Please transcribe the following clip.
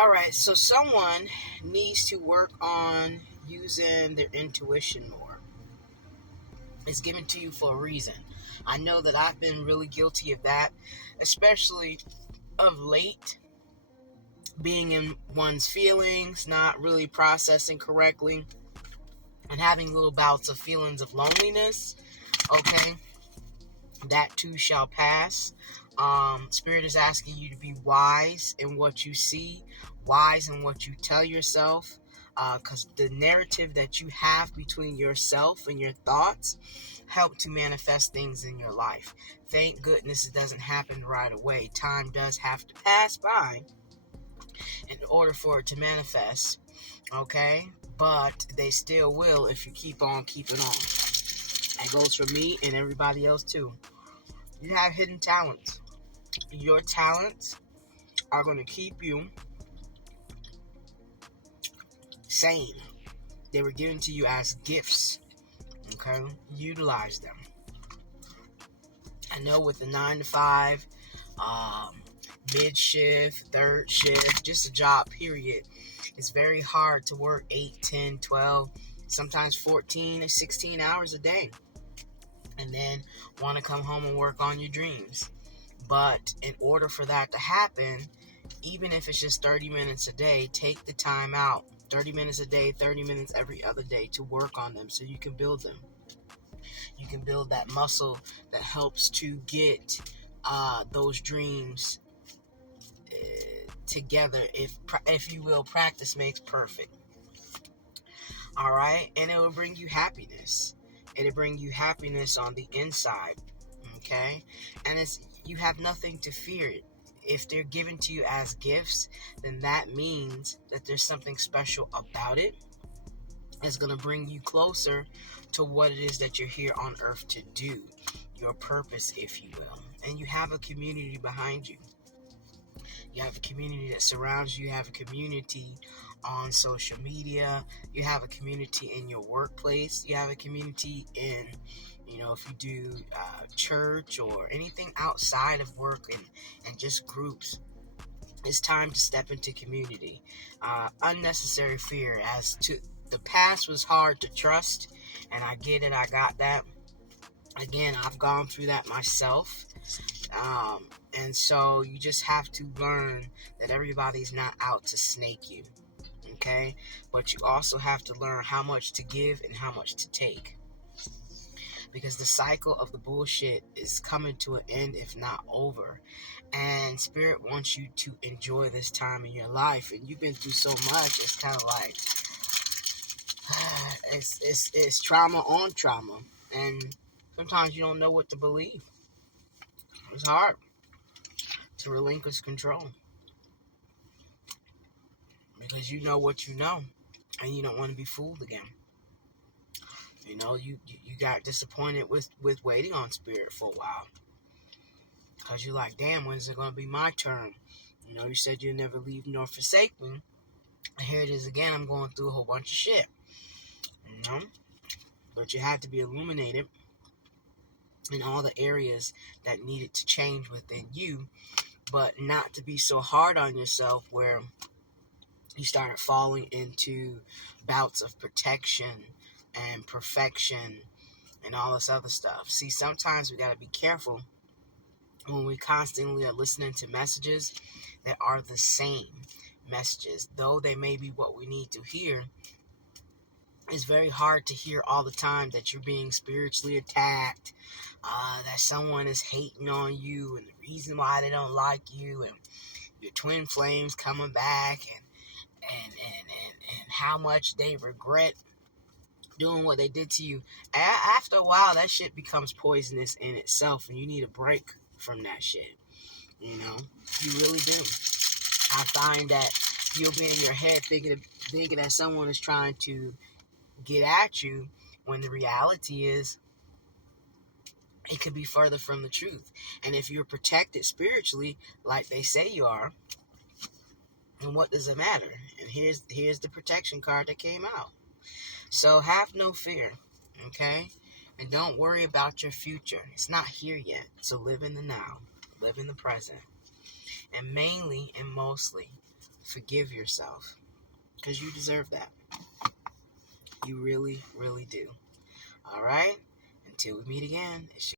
Alright, so someone needs to work on using their intuition more. It's given to you for a reason. I know that I've been really guilty of that, especially of late, being in one's feelings, not really processing correctly, and having little bouts of feelings of loneliness. Okay, that too shall pass. Spirit is asking you to be wise in what you see, wise in what you tell yourself, because the narrative that you have between yourself and your thoughts help to manifest things in your life. Thank goodness it doesn't happen right away. Time does have to pass by in order for it to manifest, okay? But they still will if you keep on keeping on. That goes for me and everybody else too. You have hidden talents. Your talents are going to keep you sane. They were given to you as gifts, okay? Utilize them. I know with the 9 to 5, mid shift, third shift, just a job period, it's very hard to work 8, 10, 12, sometimes 14 or 16 hours a day, and then want to come home and work on your dreams. But in order for that to happen, even if it's just 30 minutes a day, take the time out. 30 minutes a day, 30 minutes every other day to work on them so you can build them. You can build that muscle that helps to get those dreams together. If you will, practice makes perfect. All right? And it will bring you happiness. It'll bring you happiness on the inside. Okay? And you have nothing to fear. If they're given to you as gifts, then that means that there's something special about it. It's going to bring you closer to what it is that you're here on earth to do, your purpose, if you will. And you have a community behind you. You have a community that surrounds you. You have a community on social media. You have a community in your workplace. You have a community in, if you do church or anything outside of work and just groups. It's time to step into community. Unnecessary fear. As to the past was hard to trust, and I get it. I got that. Again, I've gone through that myself. And so you just have to learn that everybody's not out to snake you. Okay? But you also have to learn how much to give and how much to take. Because the cycle of the bullshit is coming to an end, if not over. And Spirit wants you to enjoy this time in your life. And you've been through so much, it's kind of like, it's trauma on trauma. And sometimes you don't know what to believe. It's hard to relinquish control. Because you know what you know. And you don't want to be fooled again. You got disappointed with waiting on Spirit for a while. Because you're like, damn, when's it going to be my turn? You said you'd never leave nor forsake me. And here it is again. I'm going through a whole bunch of shit. But you had to be illuminated in all the areas that needed to change within you. But not to be so hard on yourself where you started falling into bouts of protection and perfection and all this other stuff. See, sometimes we got to be careful when we constantly are listening to messages that are the same messages. Though they may be what we need to hear, it's very hard to hear all the time that you're being spiritually attacked, that someone is hating on you, and the reason why they don't like you, and your twin flames coming back, and how much they regret doing what they did to you. After a while, that shit becomes poisonous in itself, and you need a break from that shit. You really do. I find that you'll be in your head thinking that someone is trying to get at you, when the reality is it could be further from the truth. And if you're protected spiritually, like they say you are, then what does it matter? And here's the protection card that came out. So have no fear, okay? And don't worry about your future. It's not here yet. So live in the now. Live in the present. And mainly and mostly, Forgive yourself, because you deserve that. You really, really do. All right? Until we meet again, it's